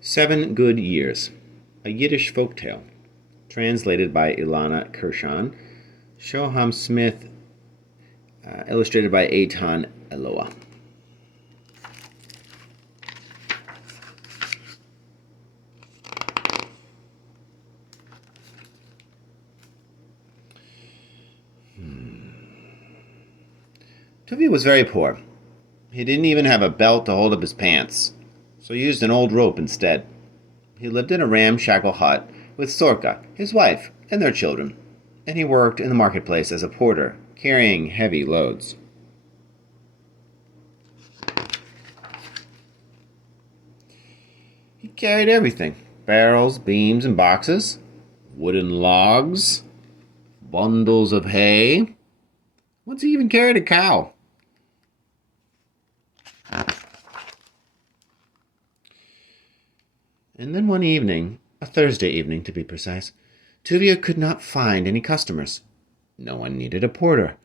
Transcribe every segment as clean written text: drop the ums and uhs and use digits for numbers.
7 Good Years, a Yiddish folktale, translated by Ilana Kershaw, Shoham Smith, illustrated by Eitan Eloah. Tuvia was very poor. He didn't even have a belt to hold up his pants, so he used an old rope instead. He lived in a ramshackle hut with Sorka, his wife, and their children, and he worked in the marketplace as a porter, carrying heavy loads. He carried everything: barrels, beams, and boxes, wooden logs, bundles of hay. Once he even carried a cow. And then one evening, a Thursday evening to be precise, Tuvia could not find any customers. No one needed a porter.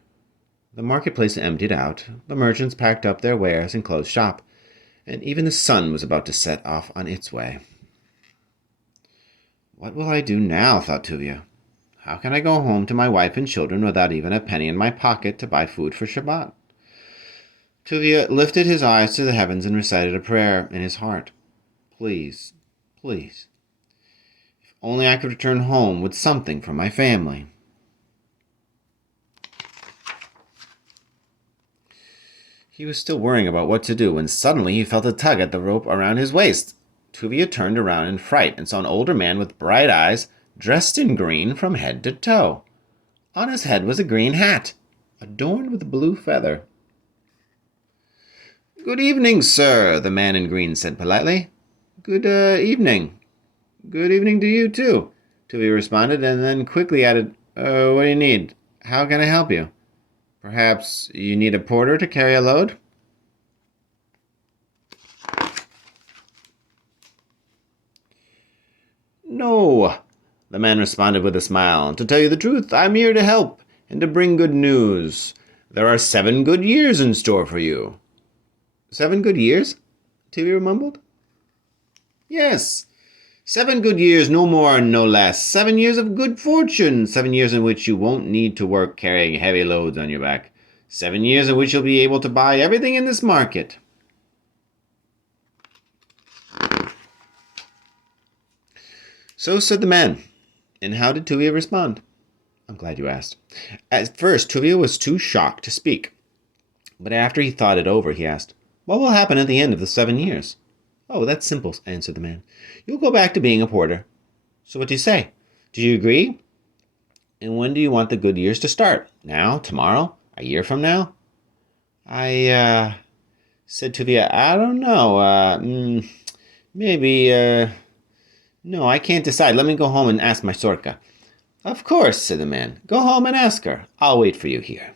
The marketplace emptied out, the merchants packed up their wares and closed shop, and even the sun was about to set off on its way. What will I do now, thought Tuvia. How can I go home to my wife and children without even a penny in my pocket to buy food for Shabbat? Tuvia lifted his eyes to the heavens and recited a prayer in his heart. Please, please, if only I could return home with something for my family. He was still worrying about what to do when suddenly he felt a tug at the rope around his waist. Tuvia turned around in fright and saw an older man with bright eyes, dressed in green from head to toe. On his head was a green hat, adorned with a blue feather. "Good evening, sir," the man in green said politely. Good evening. Good evening to you, too," Tuvia responded, and then quickly added, what do you need? How can I help you? Perhaps you need a porter to carry a load?" "No," the man responded with a smile. "To tell you the truth, I'm here to help and to bring good news. There are 7 good years in store for you." "7 good years?" Tuvia mumbled. "Yes, 7 good years, no more and no less. 7 years of good fortune. 7 years in which you won't need to work carrying heavy loads on your back. 7 years in which you'll be able to buy everything in this market." So said the man. And how did Tuvia respond? I'm glad you asked. At first, Tuvia was too shocked to speak. But after he thought it over, he asked, "What will happen at the end of the 7 years?" "Oh, that's simple," answered the man. "You'll go back to being a porter." "So what do you say? Do you agree? And when do you want the good years to start? Now? Tomorrow? A year from now?" I said Tuvia, "I don't know. Maybe, no, I can't decide. Let me go home and ask my Sorka." "Of course," said the man. "Go home and ask her. I'll wait for you here."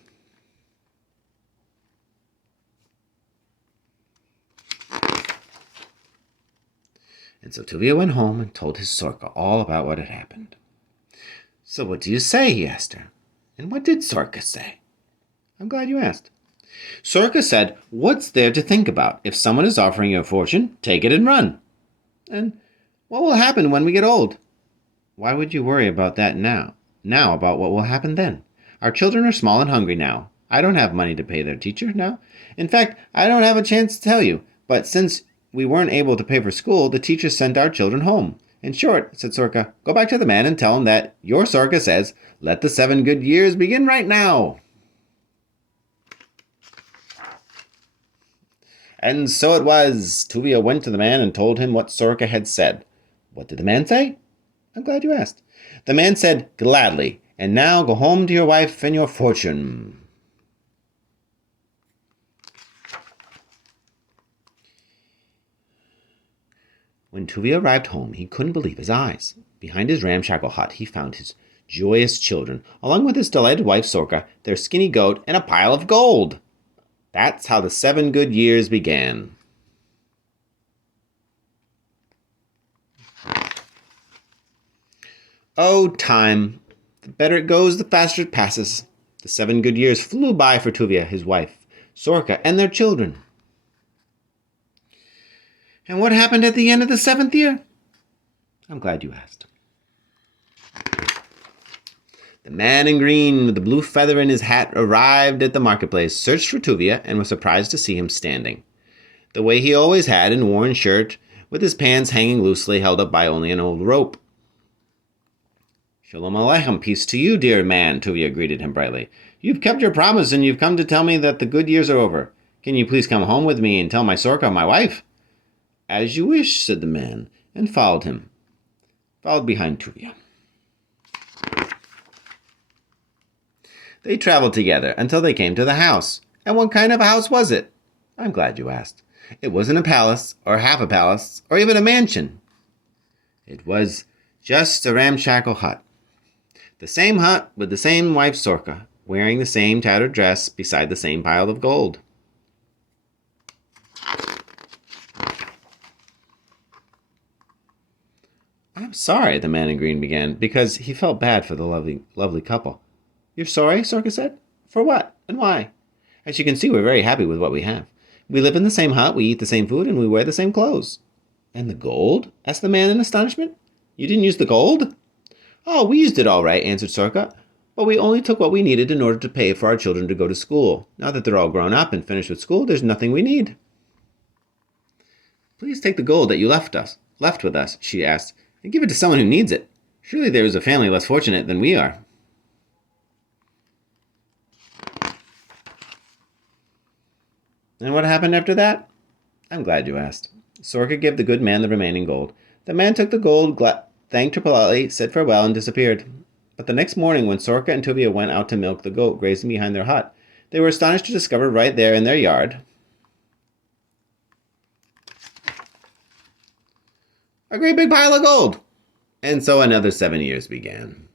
And so Tuvia went home and told his Sorka all about what had happened. "So what do you say?" he asked her. "And what did Sorka say?" "I'm glad you asked." Sorka said, "What's there to think about? If someone is offering you a fortune, take it and run. And what will happen when we get old?" "Why would you worry about that now? Now about what will happen then? Our children are small and hungry now. I don't have money to pay their teacher now. In fact, I don't have a chance to tell you. But since we weren't able to pay for school, the teacher sent our children home. In short," said Sorka, "go back to the man and tell him that your Sorka says, let the 7 good years begin right now." And so it was. Tuvia went to the man and told him what Sorka had said. What did the man say? I'm glad you asked. The man said, "Gladly. And now go home to your wife and your fortune." When Tuvia arrived home, he couldn't believe his eyes. Behind his ramshackle hut, he found his joyous children, along with his delighted wife Sorka, their skinny goat, and a pile of gold. That's how the 7 good years began. Oh, time. The better it goes, the faster it passes. The 7 good years flew by for Tuvia, his wife, Sorka, and their children. And what happened at the end of the 7th year? I'm glad you asked. The man in green with the blue feather in his hat arrived at the marketplace, searched for Tuvia, and was surprised to see him standing, the way he always had, in worn shirt, with his pants hanging loosely, held up by only an old rope. Shalom Aleichem, peace to you, dear man, Tuvia greeted him brightly. You've kept your promise, and you've come to tell me that the good years are over. Can you please come home with me and tell my Sorka, my wife? As you wish, said the man, and followed behind Tuvia. They traveled together until they came to the house. And what kind of a house was it? I'm glad you asked. It wasn't a palace, or half a palace, or even a mansion. It was just a ramshackle hut. The same hut with the same wife Sorka, wearing the same tattered dress beside the same pile of gold. I'm sorry, the man in green began, because he felt bad for the lovely couple. You're sorry? Sorka said. For what? And why? As you can see, we're very happy with what we have. We live in the same hut, we eat the same food, and we wear the same clothes. And the gold? Asked the man in astonishment. You didn't use the gold? Oh, we used it all right, answered Sorka. But we only took what we needed in order to pay for our children to go to school. Now that they're all grown up and finished with school, there's nothing we need. Please take the gold that you left with us, she asked, and give it to someone who needs it. Surely there is a family less fortunate than we are. And what happened after that? I'm glad you asked. Sorka gave the good man the remaining gold. The man took the gold, thanked her politely, said farewell, and disappeared. But the next morning, when Sorka and Tuvia went out to milk the goat grazing behind their hut, they were astonished to discover right there in their yard a great big pile of gold. And so another 7 years began.